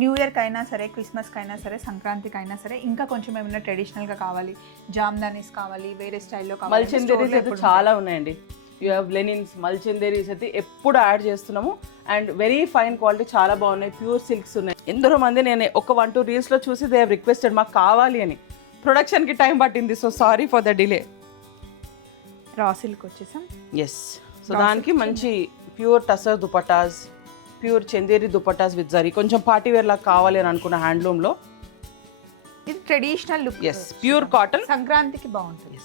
New ఇయర్కి అయినా సరే, క్రిస్మస్కి అయినా సరే, సంక్రాంతికి అయినా సరే, ఇంకా కొంచెం ఏమైనా ట్రెడిషనల్గా కావాలి, జామ్దానీస్ కావాలి, వేరే స్టైల్లో కావాలి, మల్చిందేరీస్ అయితే చాలా ఉన్నాయండి. యూ హ్యావ్ లెనిన్స్, మల్చిందేరీస్ అయితే ఎప్పుడు యాడ్ చేస్తున్నాము. అండ్ వెరీ ఫైన్ క్వాలిటీ, చాలా బాగున్నాయి. ప్యూర్ సిల్క్స్ ఉన్నాయి. ఎందరో మంది నేను ఒక 1-2 రీల్స్లో చూసి దే హ్యావ్ రిక్వెస్టెడ్ మాకు కావాలి అని. ప్రొడక్షన్కి టైం పట్టింది, so sorry for the delay. Raw silk వచ్చేసాం. ఎస్, సో దానికి మంచి pure tussar dupattas, pure Chanderi dupattas with zari, కొంచెం పార్టీ వేర్ లాగా కావాలి అని అనుకున్న హ్యాండ్లూమ్లో. ఇది traditional look. Yes, pure cotton, సంక్రాంతికి బాగుంటుంది.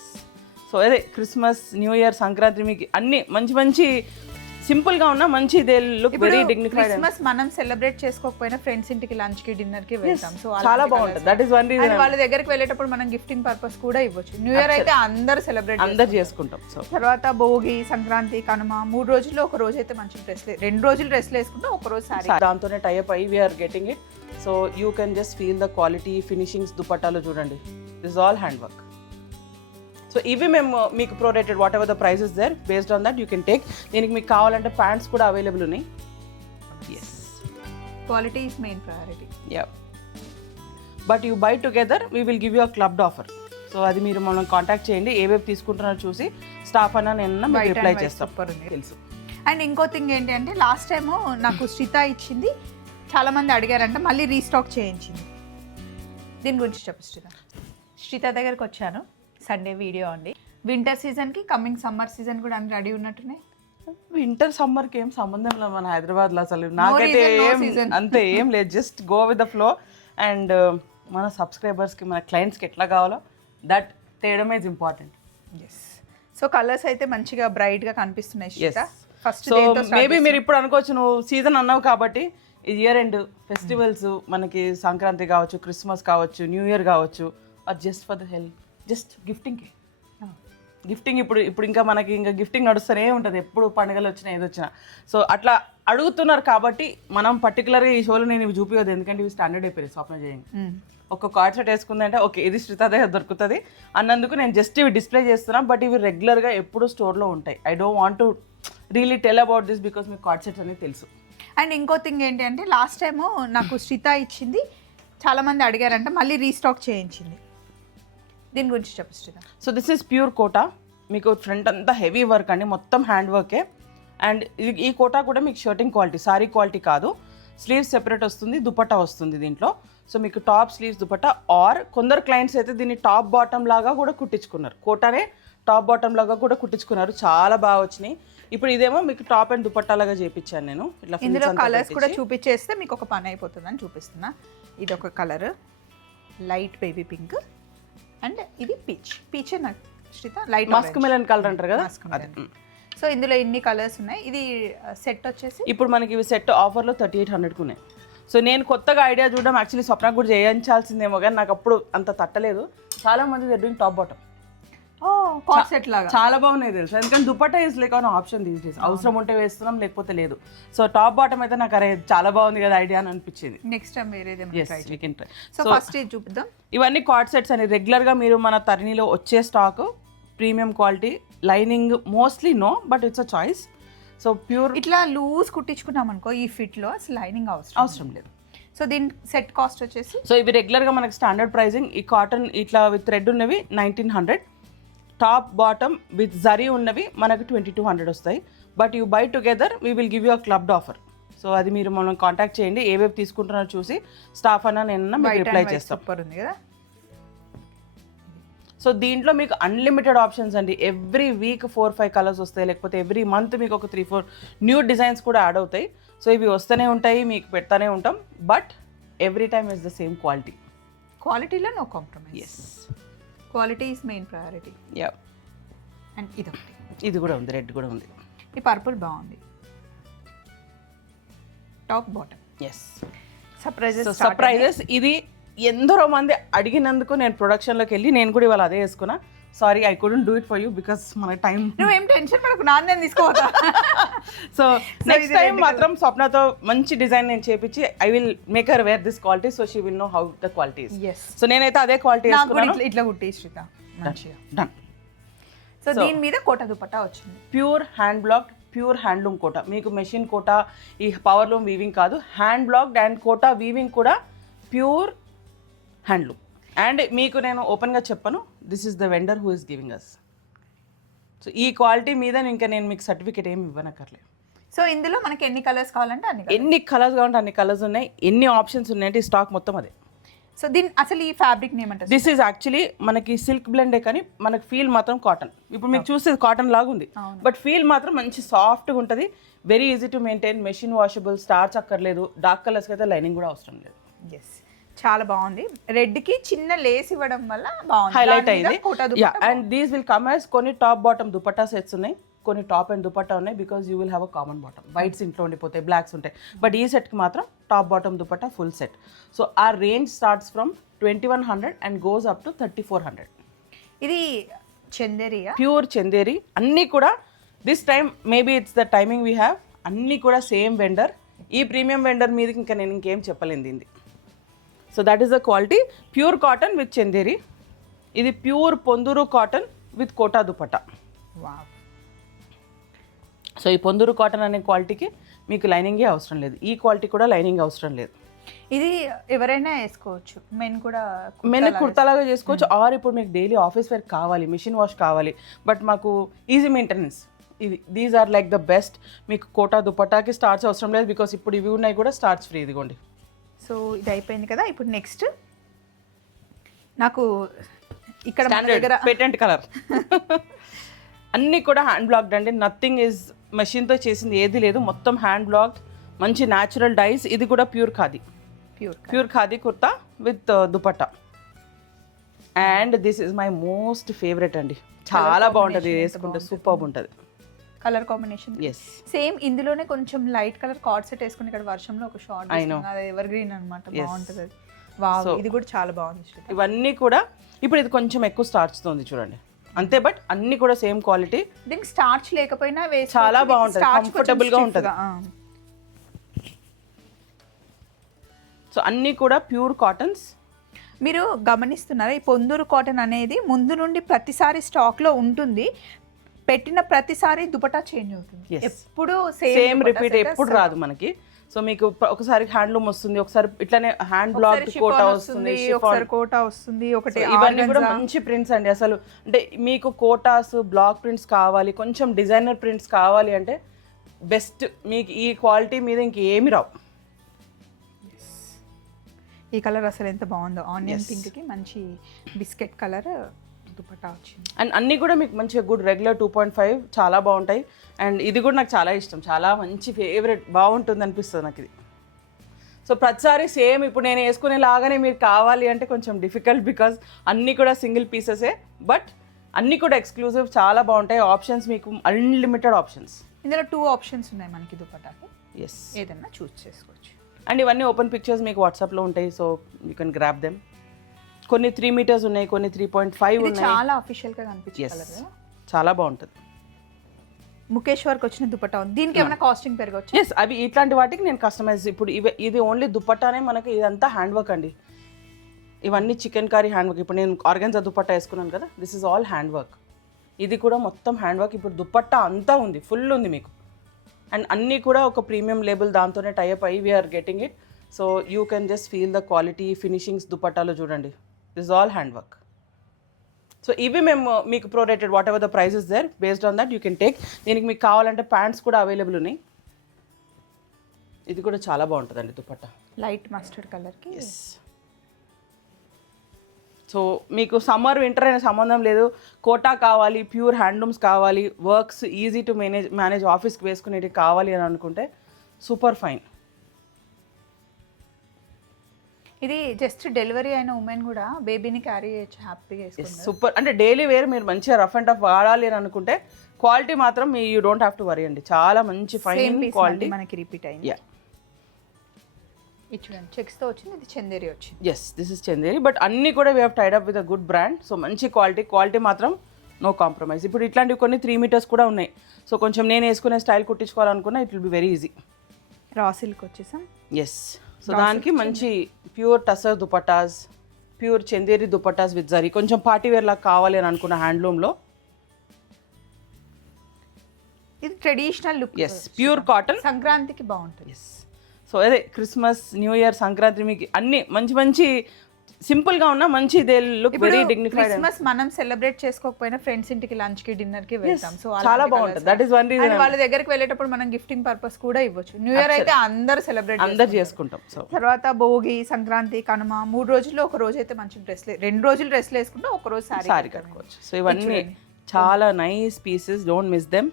సో అదే క్రిస్మస్, న్యూ ఇయర్, సంక్రాంతి మీకు అన్ని మంచి మంచి సింపుల్ గా ఉన్న మంచి they look very dignified. Christmas మనం సెలబ్రేట్ చేసుకోకపోయినా ఫ్రెండ్స్ ఇంటికి లంచ్ కి డిన్నర్ కి వెళ్తాం. సో చాలా బాగుంటుంది. That is one reason. వాళ్ళ దగ్గరికి వెళ్ళేటప్పుడు మనం గిఫ్టింగ్ పర్పస్ కూడా ఇవ్వచ్చు. న్యూ ఇయర్ అయితే అందరూ సెలబ్రేట్ చేసుకుంటాం. సో తర్వాత భోగి, సంక్రాంతి, కనుమ 3 రోజుల్లో ఒక రోజు అయితే మంచి డ్రెస్, 2 రోజులు డ్రెస్లు వేసుకుంటాం, ఒక రోజు సారీ. దాంతోనే టైప్ అయ్యి we are getting it. So you can just feel the quality. Finishings దుపట్టాలో చూడండి, this all hand work. So ఇవి మేము మీకు prorated whatever the prices there, based on that you can take. దీనికి మీకు కావాలంటే ప్యాంట్స్ కూడా అవైలబుల్ ఉన్నాయి. Yes, quality is main priority. Yeah, but you buy together we will give you a clubbed offer. So అది మీరు మనం contact చేయండి, ఏవేవి తీసుకుంటున్నారో చూసి స్టాఫ్ అన్నా నేను మీకు రిప్లై చేస్తాం. తెలుసు. అండ్ ఇంకో థింగ్ ఏంటి అంటే, లాస్ట్ టైము నాకు శ్రీత ఇచ్చింది, చాలా మంది అడిగారంట, మళ్ళీ రీస్టాక్ చేయించింది. దీని గురించి చెప్పు శ్రీత. శ్రీత దగ్గరకు వచ్చాను, సండే వీడియో అండి. వింటర్ సీజన్కి, కమింగ్ సమ్మర్ సీజన్ కూడా అన్ని రెడీ ఉన్నట్టున్నాయి. వింటర్ సమ్మర్కి ఏం సంబంధం లేదు మన హైదరాబాద్లో అసలు. నాకైతే అంతే ఏం లేదు, just go with the flow. And మన సబ్స్క్రైబర్స్కి, మన క్లయింట్స్కి ఎట్లా కావాలో దట్ తేయడమే is important. Yes, so colours అయితే మంచిగా బ్రైట్గా కనిపిస్తున్నాయి శ్రీత. ఫస్ట్ సో మేబీ మీరు ఇప్పుడు అనుకోవచ్చు, నువ్వు సీజన్ అన్నావు కాబట్టి ఇయర్ ఎండ్ ఫెస్టివల్స్ మనకి సంక్రాంతి కావచ్చు, క్రిస్మస్ కావచ్చు, న్యూ ఇయర్ కావచ్చు, or just for the help, జస్ట్ గిఫ్టింగ్కి. గిఫ్టింగ్ ఇప్పుడు ఇంకా మనకి ఇంకా గిఫ్టింగ్ నడుస్తూనే ఉంటుంది, ఎప్పుడు పండుగలు వచ్చినా ఏది వచ్చినా. సో అట్లా అడుగుతున్నారు కాబట్టి మనం పర్టికులర్గా ఈ షోలో నేను ఇవి చూపించదు, ఎందుకంటే ఇవి స్టాండర్డ్ అయిపోయాయి. స్వప్న చేయండి, ఒక కార్డ్ సెట్ వేసుకుందంటే ఓకే ఇది శ్రీత దగ్గర దొరుకుతుంది అన్నందుకు నేను జస్ట్ ఇవి డిస్ప్లే చేస్తున్నా. బట్ ఇవి రెగ్యులర్గా ఎప్పుడు స్టోర్లో ఉంటాయి. I don't want to really tell about this because మీకు కార్డ్ సెట్స్ అనేది తెలుసు. అండ్ ఇంకో థింగ్ ఏంటి అంటే, లాస్ట్ టైము నాకు శ్రీత ఇచ్చింది, చాలా మంది అడిగారంట, మళ్ళీ రీస్టాక్ చేయించింది. దీని గురించి చెప్పు Shritha. So this is pure Kota. మీకు ఫ్రంట్ అంతా హెవీ వర్క్ అండి, మొత్తం హ్యాండ్ వర్కే. అండ్ ఈ కోటా కూడా మీకు షర్టింగ్ క్వాలిటీ, సారీ క్వాలిటీ కాదు. స్లీవ్స్ సెపరేట్ వస్తుంది, దుపట్టా వస్తుంది దీంట్లో. సో మీకు టాప్ స్లీవ్స్ దుపట్టా, ఆర్ కొందరు క్లయింట్స్ అయితే దీన్ని టాప్ బాటమ్ లాగా కూడా కుట్టించుకున్నారు. కోటానే టాప్ బాటమ్ లాగా కూడా కుట్టించుకున్నారు, చాలా బాగా వచ్చినాయి. ఇప్పుడు ఇదేమో మీకు టాప్ అండ్ దుపట్టా లాగా చేయించాను నేను. ఇట్లా ఇందులో కలర్స్ కూడా చూపించేస్తే మీకు ఒక పని అయిపోతుందని చూపిస్తున్నా. ఇది ఒక colour, light baby pink, and ఇది పీచ్ నాకు శ్రీత లైట్ మస్క్ మెలన్ కలర్ అంటారు కదా. సో ఇందులో ఇన్ని కలర్స్ ఉన్నాయి. ఇది సెట్ వచ్చేసి ఇప్పుడు మనకి ఇవి సెట్ ఆఫర్లో 3800కు ఉన్నాయి. సో నేను కొత్తగా ఐడియా చూడడం, యాక్చువల్లీ స్వప్న కూడా చేయించాల్సిందేమో కానీ నాకు అప్పుడు అంత తట్టలేదు. చాలా మంది దే డూయింగ్ టాప్ బాటమ్. కాట్ సెట్ లాగా చాలా బాగున్నాయి తెలుసు, ఎందుకంటే dupatta is like an option these days. అవసరం ఉంటే వేస్తున్నాం, లేకపోతే లేదు. సో టాప్ బాటమ్ అయితే నాకు అరే చాలా బాగుంది కదా ఐడియా అని అనిపించింది. నెక్స్ట్ టైం వేరేది. సో ఫస్ట్ ఇది చూపిద్దాం. ఇవన్నీ కార్డ్ సెట్స్ అని రెగ్యులర్గా మీరు మన తరిణిలో వచ్చే stock, premium quality. Lining mostly no, but it's a choice. So pure ఇట్లా లూజ్ కుట్టించుకున్నాం అనుకో, ఈ ఫిట్లో అసలు లైనింగ్ అవసరం లేదు. సో దీని సెట్ కాస్ట్ వచ్చేసి, సో ఇవి రెగ్యులర్గా మనకి స్టాండర్డ్ ప్రైజింగ్. ఈ కాటన్ ఇట్లా విత్ థ్రెడ్ ఉన్నవి 1900, టాప్ బాటమ్ విత్ జరీ ఉన్నవి మనకు 2200 వస్తాయి. But you buy together we will give you a clubbed offer. So అది మీరు మనం కాంటాక్ట్ చేయండి, ఏవేవి తీసుకుంటున్నారో చూసి స్టాఫ్ అన్నా నేను మీకు రిప్లై చేస్తాం. ఉంది కదా. సో దీంట్లో మీకు అన్లిమిటెడ్ ఆప్షన్స్ అండి. ఎవ్రీ వీక్ 4-5 కలర్స్ వస్తాయి, లేకపోతే ఎవ్రీ మంత్ మీకు ఒక 3-4 న్యూ డిజైన్స్ కూడా యాడ్ అవుతాయి. సో ఇవి వస్తూనే ఉంటాయి, మీకు పెడతానే ఉంటాం. But every time is the same quality. క్వాలిటీలో no compromise. Yes, quality is main priority. Yeah. And ఇదొకటి, ఇది కూడా ఉంది, రెడ్ కూడా ఉంది. ఈ పర్పుల్ బాగుంది, టాప్ బాటమ్. Yes, surprises. ఇది ఎందరో మంది అడిగినందుకు నేను ప్రొడక్షన్లోకి వెళ్ళి నేను కూడా ఇవాళ అదే వేసుకున్నా. Sorry I couldn't do it for you because మన టైం. నువ్వేం టెన్షన్ పడకు, నాన్న తీసుకోవద్దా. సో నెక్స్ట్ టైం మాత్రం స్వప్నతో మంచి డిజైన్ నేను చేపించి I will make her wear this quality, so she will know how the quality is. So నేనైతే అదే క్వాలిటీ ఇట్లా కుట్టి శ్రీత మంచిగా డన్. సో దీని మీద కోట దుపట్టా వచ్చింది, pure hand block pure handloom Kota. మీకు మెషిన్ కోటా, ఈ పవర్లూమ్ వీవింగ్ కాదు, hand blocked and Kota weaving కూడా ప్యూర్ హ్యాండ్లూమ్. అండ్ మీకు నేను ఓపెన్గా చెప్పను, this is the vendor who is giving us. So ఈ క్వాలిటీ మీద ఇంకా నేను మీకు సర్టిఫికేట్ ఏమి ఇవ్వనక్కర్లేదు. సో ఇందులో మనకి ఎన్ని కలర్స్ కావాలంటే ఎన్ని కలర్స్ కావాలంటే అన్ని కలర్స్ ఉన్నాయి, ఎన్ని ఆప్షన్స్ ఉన్నాయంటే ఈ స్టాక్ మొత్తం అదే. సో దీని అసలు ఈ ఫ్యాబ్రిక్ నేమ్ అంటే దిస్ ఈజ్ యాక్చువల్లీ మనకి సిల్క్ బ్లెండే కానీ మనకి ఫీల్ మాత్రం కాటన్. ఇప్పుడు మీకు చూస్తే కాటన్ లాగా ఉంది, బట్ ఫీల్ మాత్రం మంచి సాఫ్ట్గా ఉంటుంది. Very easy to maintain, machine washable, starch అక్కర్లేదు. డార్క్ కలర్స్కి అయితే లైనింగ్ కూడా అవసరం లేదు. ఎస్, చాలా బాగుంది. రెడ్ కి చిన్న లేస్ ఇవ్వడం వల్ల బాగుంది, హైలైట్ అయింది. And these will come as కొన్ని టాప్ బాటమ్ దుపట్టా సెట్స్ ఉన్నాయి, కొన్ని టాప్ అండ్ దుపట్టా ఉన్నాయి. Because you will have a common bottom. Whites ఇంట్లో ఉండిపోతాయి, బ్లాక్స్ ఉంటాయి, బట్ ఈ సెట్కి మాత్రం top bottom dupatta full set. So ఆ range starts from 2100 and goes up to 3400. ఇది చందేరియా, ప్యూర్ చందేరి. అన్నీ కూడా this time maybe it's the timing we have. అన్నీ కూడా సేమ్ వెండర్. ఈ ప్రీమియం వెండర్ మీదకి ఇంకా నేను ఇంకేం చెప్పలేను దీన్ని. So that is the quality. Pure cotton with Chanderi. ఇది pure Ponduru cotton with Kota dupatta. Wow. So ఈ పొందూరు కాటన్ అనే క్వాలిటీకి మీకు లైనింగే అవసరం లేదు, ఈ క్వాలిటీ కూడా లైనింగ్ అవసరం లేదు. ఇది ఎవరైనా వేసుకోవచ్చు, మెన్ కూడా కుర్తాలాగా చేసుకోవచ్చు. ఆర్ ఇప్పుడు మీకు డైలీ ఆఫీస్ వేర్ కావాలి, మిషన్ వాష్ కావాలి, బట్ మాకు ఈజీ మెయింటెనెన్స్, ఇది these are like the best. మీకు కోటా దుపట్టాకి స్టార్చ్ అవసరం లేదు, బికాస్ ఇప్పుడు ఇవి ఉన్నాయి కూడా స్టార్చ్ ఫ్రీ. ఇదిగోండి. సో ఇది అయిపోయింది కదా, ఇప్పుడు నెక్స్ట్ నాకు ఇక్కడ మన దగ్గర పేటెంట్ కలర్ అన్నీ కూడా హ్యాండ్ బ్లాక్డ్ అండి. నథింగ్ ఈజ్ మెషిన్తో చేసింది ఏది లేదు, మొత్తం హ్యాండ్ బ్లాక్డ్, మంచి న్యాచురల్ డైస్. ఇది కూడా pure khadi, pure khadi kurta with dupatta. And this is my most favourite అండి, చాలా బాగుంటుంది, వేసుకుంటే సూపర్ ఉంటుంది. కలర్ కాంబినేషన్ ఎస్, సేమ్ ఇందులోనే కొంచెం లైట్ కలర్ కార్డ్ సెట్ వేసుకుని ఇక్కడ వర్షంలో ఒక షార్ట్ అది ఎవర్ గ్రీన్ అన్నమాట, బాగుంటుంది అది. వావ్, ఇది కూడా చాలా బాగుంది. ఇవన్నీ కూడా ఇప్పుడు ఇది కొంచెం ఎక్కువ స్టార్చ్తో ఉంది చూడండి, అంతే. బట్ అన్ని కూడా సేమ్ క్వాలిటీ. దీనికి స్టార్చ్ లేకపోయినా చాలా బాగుంటుంది, కంఫర్టబుల్ గా ఉంటుంది. సో అన్ని కూడా ప్యూర్ కాటన్స్. మీరు గమనిస్తున్నారా, ఈ పొందూరు కాటన్ అనేది ముందు నుండి ప్రతిసారి స్టాక్ లో ఉంటుంది, పెట్టిన ప్రతిసారి దుపట్టా చేంజ్ అవుతుంది, ఎప్పుడు సేమ్ రిపీట్ ఎప్పుడు రాదు మనకి. సో మీకు ఒకసారి హ్యాండ్లూమ్ వస్తుంది, ఒకసారి ఇట్లానే హ్యాండ్ బ్లాక్ కోటా వస్తుంది, ఒకసారి కోటా వస్తుంది, ఒకటి ఇవన్నీ కూడా మంచి ప్రింట్స్ అండి. అసలు అంటే మీకు కోటాస్ బ్లాక్ ప్రింట్స్ కావాలి, కొంచెం డిజైనర్ ప్రింట్స్ కావాలి అంటే బెస్ట్. మీకు ఈ క్వాలిటీ మీద ఇంకేమి రావు. ఈ కలర్ అసలు ఎంత బాగుందో, ఆనియన్ పింక్ కి మంచి బిస్కెట్ కలర్ దుపట్టా వచ్చింది. అండ్ అన్నీ కూడా మీకు మంచిగా గుడ్ రెగ్యులర్ 2.5 చాలా బాగుంటాయి. అండ్ ఇది కూడా నాకు చాలా ఇష్టం, చాలా మంచి ఫేవరెట్, బాగుంటుంది అనిపిస్తుంది నాకు ఇది. సో ప్రతిసారి సేమ్ ఇప్పుడు నేను వేసుకునేలాగానే మీరు కావాలి అంటే కొంచెం డిఫికల్ట్, బికాజ్ అన్నీ కూడా సింగిల్ పీసెసే, బట్ అన్నీ కూడా ఎక్స్క్లూజివ్, చాలా బాగుంటాయి. ఆప్షన్స్ మీకు అన్లిమిటెడ్ ఆప్షన్స్. ఇందులో 2 ఆప్షన్స్ ఉన్నాయి మనకి దుపట్టాకి. ఎస్, ఏదన్నా చూస్ చేసుకోవచ్చు. అండ్ ఇవన్నీ ఓపెన్ పిక్చర్స్ మీకు వాట్సాప్లో ఉంటాయి, so you can grab them. కొన్ని 3 meters ఉన్నాయి, కొన్ని 3.5 ఉన్నాయి. చాలా అఫీషియల్ గా కనిపించింది, చాలా బాగుంటుంది. ముఖేష్ వర్క్ వచ్చిన దుపట్టా ఉంది, దీనికి ఏమైనా కాస్టింగ్ పెరగవచ్చు? ఎస్, అవి ఇట్లాంటి వాటికి నేను కస్టమైజ్. ఇప్పుడు ఇది ఓన్లీ దుపట్టానే, మనకి ఇదంతా హ్యాండ్ వర్క్ అండి. ఇవన్నీ చికెన్ కర్రీ హ్యాండ్ వర్క్. ఇప్పుడు నేను ఆర్గన్జా దుపట్టా వేసుకున్నాను కదా, this is all hand work. ఇది కూడా మొత్తం హ్యాండ్ వర్క్. ఇప్పుడు దుపట్టా అంతా ఉంది, ఫుల్ ఉంది మీకు. అండ్ అన్నీ కూడా ఒక ప్రీమియం లేబుల్ దాంతోనే టైప్ అయ్యి we are getting it. So you can just feel the quality. Finishings దుపట్టాలో చూడండి, this is all hand work. So ఇవి మేము మీకు prorated whatever the price is there, based on that you can take. దీనికి మీకు కావాలంటే pants కూడా available ఉన్నాయి. ఇది కూడా చాలా బాగుంటుందండి దుపట్టా, లైట్ మస్టర్డ్ కలర్కి. ఎస్. సో మీకు సమ్మర్ వింటర్ అనే సంబంధం లేదు, కోటా కావాలి, ప్యూర్ హ్యాండ్లూమ్స్ కావాలి, వర్క్స్ ఈజీ టు మేనేజ్ ఆఫీస్కి వేసుకునేవి కావాలి అని అనుకుంటే సూపర్ ఫైన్. ఇది జస్ట్ డెలివరీ అయిన ఉమెన్ కూడా బేబీని క్యారీ చేయొచ్చు హ్యాపీగా. సూపర్. అంటే డైలీ వేర్ మీరు మంచిగా రఫ్ అండ్ టఫ్ వాడాలి అని అనుకుంటే క్వాలిటీ మాత్రం మీ you don't have to worry అండి, చాలా మంచి ఫైన్ క్వాలిటీ మనకి రిపీట్ అయింది. యా, ఇది చూడండి చెక్స్తో వచ్చింది, ఇది చందేరి వచ్చింది. Yes, this is Chanderi. But అన్నీ కూడా we have tied up with a good brand. So మంచి క్వాలిటీ మాత్రం నో కాంప్రమైజ్. ఇప్పుడు ఇట్లాంటివి కొన్ని 3 meters కూడా ఉన్నాయి. సో కొంచెం నేను వేసుకునే స్టైల్ కుట్టించుకోవాలనుకున్నా it will be very easy. Raw silk వచ్చేసాం. ఎస్, సో దానికి మంచి pure tussar dupattas, pure Chanderi dupattas with zari, కొంచెం పార్టీ వేర్ లాగా కావాలి అని అనుకున్న హ్యాండ్లూమ్లో ఇది traditional look. Yes, pure cotton. సంక్రాంతికి బాగుంటుంది. ఎస్. సో అదే క్రిస్మస్, న్యూ ఇయర్, సంక్రాంతి మీకు అన్ని మంచి మంచి సింపుల్ గా ఉన్న మంచి they look very dignified. Christmas మనం సెలబ్రేట్ చేసుకోకపోయినా ఫ్రెండ్స్ ఇంటికి లంచ్ కి డిన్నర్ కి వెళ్తాం. సో చాలా బాగుంటుంది. That is one reason. వాళ్ళ దగ్గరికి వెళ్ళేటప్పుడు మనం గిఫ్టింగ్ పర్పస్ కూడా ఇవ్వచ్చు. న్యూ ఇయర్ అయితే అందరూ సెలబ్రేట్ చేసుకుంటాం. సో తర్వాత భోగి, సంక్రాంతి, కనుమ 3 రోజుల్లో ఒక రోజు అయితే మంచి డ్రెస్ 2 రోజులు డ్రెస్లు వేసుకుంటే ఒక రోజు సారీ కట్టుకోవచ్చు. సో ఇవన్నీ చాలా nice pieces, don't miss them.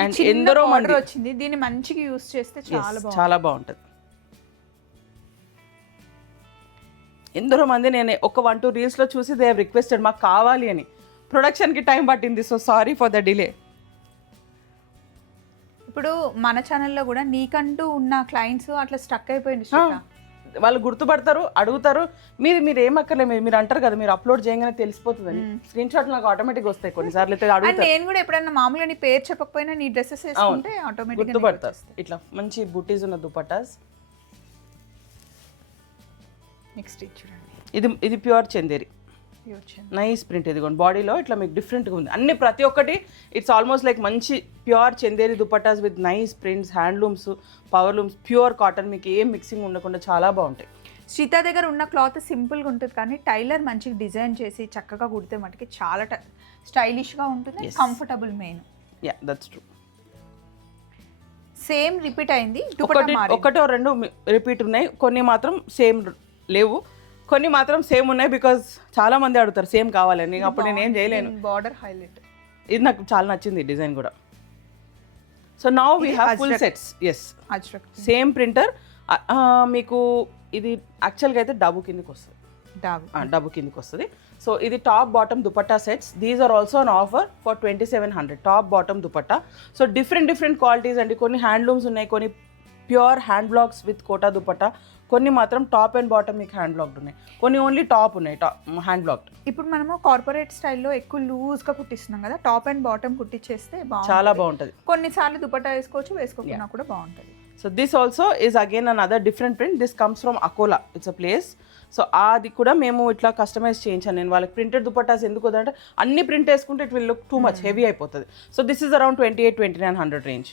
And ఎందరో మంది వచ్చింది, దీన్ని మంచిగా యూస్ చేస్తే చాలా బాగుంటుంది. ఎందరో మంది నేను ఒక 1-2 రీల్స్లో చూసి దే హావ్ రిక్వెస్టెడ్ మాకు కావాలి అని. ప్రొడక్షన్కి టైం పట్టింది, so sorry for the delay. ఇప్పుడు మన ఛానల్లో కూడా నీకంటూ ఉన్న క్లయింట్స్ అట్లా స్టక్ అయిపోయింది. వాళ్ళు గుర్తుపడతారు, అడుగుతారు. మీరు ఏం అక్కర్లేదు, మీరు అంటారు కదా మీరు అప్లోడ్ చేయగానే తెలిసిపోతుందని. స్క్రీన్ షాట్ నాకు ఆటోమేటిక్గా వస్తాయి కొన్నిసార్లు. అయితే అడుగుతారు. నేను కూడా ఎప్పుడైనా మామూలుగా నీ పేరు చెప్పకపోయినా నీ డ్రెస్సెస్ వేసుకుంటే ఆటోమేటిక్గా గుర్తుపడతారు. ఇట్లా మంచి బుటీస్ ఉన్న దుపట్టాస్. నెక్స్ట్ చూడండి, ఇది ప్యూర్ చందేరి, నైస్ ప్రింట్. ఇదిగోండి బాడీలో ఇట్లా మీకు డిఫరెంట్గా ఉంది. అన్ని ప్రతి ఒక్కటి ఇట్స్ ఆల్మోస్ట్ లైక్ మంచి pure Chanderi dupattas with nice prints, handlooms, power looms, pure cotton. మీకు ఏం మిక్సింగ్ ఉండకుండా చాలా బాగుంటాయి. శ్రీత దగ్గర ఉన్న క్లాత్ సింపుల్గా ఉంటుంది, కానీ టైలర్ మంచిగా డిజైన్ చేసి చక్కగా కుడితే మటుకి చాలా స్టైలిష్గా ఉంటుంది, comfortable main. Yeah, that's true. Same repeat అయింది, ఒకటో రెండు రిపీట్ ఉన్నాయి, కొన్ని మాత్రం సేమ్ లేవు, కొన్ని మాత్రం సేమ్ ఉన్నాయి. బికాజ్ చాలా మంది అడుగుతారు సేమ్ కావాలని, అప్పుడు నేను ఏం చేయలేను. బార్డర్ హైలైట్, ఇది నాకు చాలా నచ్చింది డిజైన్ కూడా. So now we have full sets. Yes, same printer. మీకు ఇది యాక్చువల్గా అయితే డబ్బు కిందకి వస్తుంది. డబ్బు కిందకి వస్తుంది. సో ఇది top bottom dupatta sets. These are also on offer for 2700. Top bottom dupatta. So different qualities అండి. కొన్ని హ్యాండ్లూమ్స్ ఉన్నాయి, కొన్ని pure hand blocks with Kota dupatta, కొన్ని మాత్రం టాప్ అండ్ బాటమ్ మీకు హ్యాండ్ బ్లాక్డ్ ఉన్నాయి, కొన్ని ఓన్లీ టాప్ ఉన్నాయి హ్యాండ్ బ్లాక్డ్. ఇప్పుడు మనము కార్పొరేట్ స్టైల్లో ఎక్కువ లూజ్గా కుట్టిస్తున్నాం కదా, టాప్ అండ్ బాటమ్ కుట్టించేస్తే చాలా బాగుంటుంది. కొన్నిసార్లు దుపట్టా వేసుకోకపోయినా కూడా బాగుంటుంది. So this also is again another different print. This comes from Akola, it's a place. So అది కూడా మేము ఇట్లా కస్టమైజ్ చేయించాను నేను వాళ్ళకి. ప్రింటెడ్ దుపట్టాస్ ఎందుకు వద్దంటే అన్ని ప్రింట్ వేసుకుంటే it will look too much heavy అయిపోతుంది. So this is around 2800-2900 range.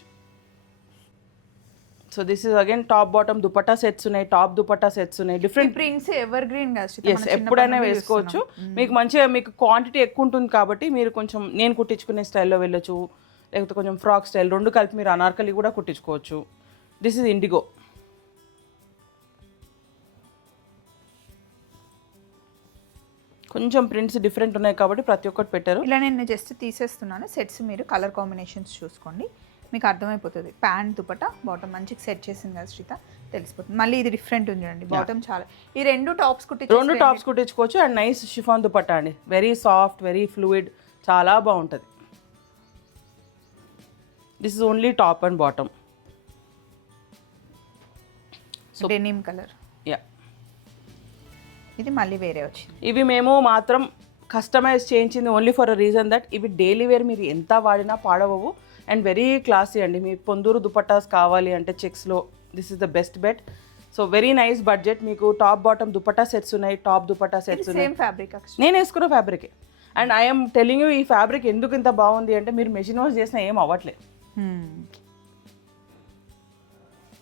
So this is again top bottom dupatta sets ఉన్నాయి, టాప్ దుపట్టా సెట్స్ ఉన్నాయి. డిఫరెంట్ ప్రింట్స్ ఎవర్ గ్రీన్ గా, ఎస్, ఎప్పుడైనా వేసుకోవచ్చు. మీకు మంచిగా మీకు క్వాంటిటీ ఎక్కువ ఉంటుంది కాబట్టి మీరు కొంచెం నేను కుట్టించుకునే స్టైల్లో వెళ్ళొచ్చు, లేకపోతే కొంచెం ఫ్రాక్ స్టైల్ రెండు కలిపి మీరు అనార్కలి కూడా కుట్టించుకోవచ్చు. This is indigo. కొంచెం ప్రింట్స్ డిఫరెంట్ ఉన్నాయి కాబట్టి ప్రతి ఒక్కటి పెట్టారు. ఇలా నేను జస్ట్ తీసేస్తున్నాను. సెట్స్ మీరు కలర్ కాంబినేషన్స్ చూసుకోండి, మీకు అర్థమైపోతుంది. ప్యాంట్ దుపట్టా బాటమ్ మంచిగా సెట్ చేసింది కదా శ్రీత, తెలిసిపోతుంది. మళ్ళీ ఇది డిఫరెంట్ ఉంది చూడండి, బాటమ్ చాలా. ఈ రెండు టాప్స్ కుట్టించుకోవచ్చు. అండ్ నైస్ షిఫాన్ దుపట్టా అండి, వెరీ సాఫ్ట్, వెరీ ఫ్లూయిడ్, చాలా బాగుంటుంది. This is only top and bottom. Denim colour. Yeah, ఇది మళ్ళీ వేరే వచ్చింది. ఇవి మేము మాత్రం కస్టమైజ్ చేయించింది only for a reason that ఇవి డైలీ వేర్ మీరు ఎంత వాడినా పాడవవు అండ్ వెరీ క్లాసీ అండి. మీ పొందూరు దుపట్టాస్ కావాలి అంటే చెక్స్లో this is the best bet. So very nice budget. మీకు టాప్ బాటమ్ దుపట్టా సెట్స్ ఉన్నాయి, టాప్ దుపట్టా సెట్స్ ఉన్నాయి. నేను వేసుకున్న ఫ్యాబ్రికే. అండ్ ఐఎమ్ టెలింగ్ యూ, ఈ ఫ్యాబ్రిక్ ఎందుకు ఇంత బాగుంది అంటే మీరు మెషిన్ వాష్ చేసినా ఏం అవ్వట్లేదు.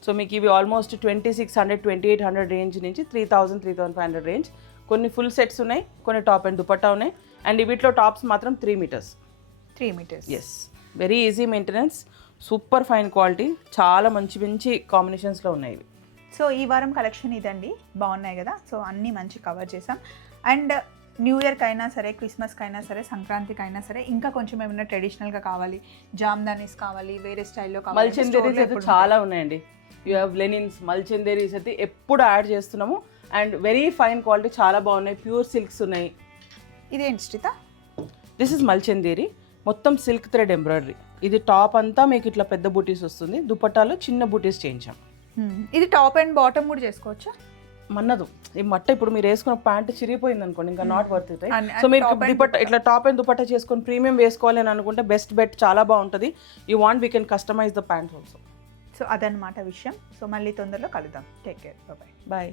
సో మీకు ఇవి ఆల్మోస్ట్ 2600-2800 రేంజ్ నుంచి 3000-3500 రేంజ్. కొన్ని ఫుల్ సెట్స్ ఉన్నాయి, కొన్ని టాప్ అండ్ దుపట్టా ఉన్నాయి. అండ్ వీటిలో టాప్స్ మాత్రం 3 metres. Yes, very easy maintenance, super fine quality, చాలా మంచి కాంబినేషన్స్లో ఉన్నాయి ఇవి. సో ఈ వారం కలెక్షన్ ఇదండి, బాగున్నాయి కదా. సో అన్నీ మంచి కవర్ చేసాం. అండ్ న్యూ ఇయర్కి అయినా సరే, క్రిస్మస్కి అయినా సరే, సంక్రాంతికి అయినా సరే, ఇంకా కొంచెం ఏమైనా ట్రెడిషనల్గా కావాలి, జామ్దానీస్ కావాలి, వేరే స్టైల్లో కావాలి, మల్చందేరీస్ అయితే చాలా ఉన్నాయండి. యూ హ్యావ్ లెనిన్స్, మల్చందేరీస్ అయితే ఎప్పుడు యాడ్ చేస్తున్నాము. అండ్ వెరీ ఫైన్ క్వాలిటీ, చాలా బాగున్నాయి. ప్యూర్ సిల్క్స్ ఉన్నాయి. ఇదేంటి శ్రీత? దిస్ ఇస్ మల్చందేరీ, మొత్తం సిల్క్ థ్రెడ్ ఎంబ్రాయిడరీ. ఇది టాప్ అంతా మీకు ఇట్లా పెద్ద బూటీస్ వస్తుంది, దుపట్టాలో చిన్న బూటీస్ చేయించాం. ఇది టాప్ అండ్ బాటమ్ కూడా చేసుకోవచ్చా? మన్నదు ఈ మట్ట ఇప్పుడు మీరు వేసుకున్న ప్యాంట్ చిరిగిపోయింది అనుకోండి, ఇంకా నాట్ వర్త్ ఇట్. సో మీరు దుపట్టా ఇట్లా టాప్ అండ్ దుపట్టా చేసుకొని ప్రీమియం వేసుకోవాలి అని అనుకుంటే బెస్ట్ బెట్, చాలా బాగుంటుంది. You want we can customise the pants also. So అదనమాట విషయం. సో మళ్ళీ తొందరలో కలుద్దాం. Take care, bye.